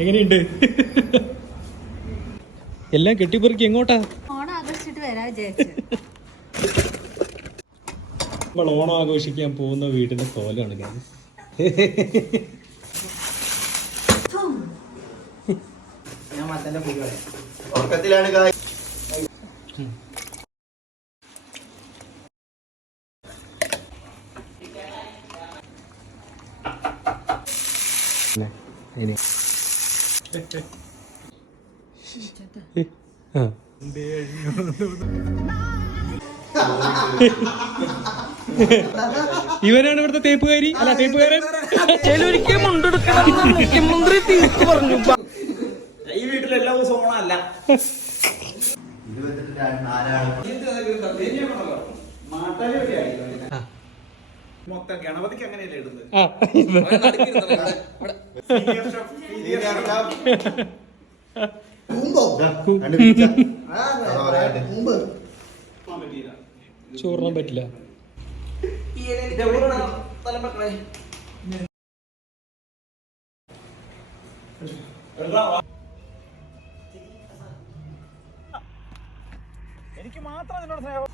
എങ്ങനെയുണ്ട്? എല്ലാം കെട്ടിപ്പെറുക്കി എങ്ങോട്ടാ? ഓണം ആഘോഷിച്ചിട്ട് വരാ വിചാരിച്ചു. നമ്മൾ ഓണം ആഘോഷിക്കാൻ പോകുന്ന വീടിന്റെ കോലാണ് ഞാൻ. ഇവനാണ് ഇവിടുത്തെ തേപ്പുകാരി. അല്ല, തേപ്പുകാരൻ. മുഖ്യമന്ത്രി തീർത്തു പറഞ്ഞു. ഈ വീട്ടിൽ എല്ലാ ദിവസവും ഓണമല്ല. മൊത്തം ഗണപതിക്ക് അങ്ങനെയല്ലേ ഇടുന്നത്? ചോറിനാൻ പറ്റില്ല. എനിക്ക് മാത്രം നിന്നോട് സ്നേഹം.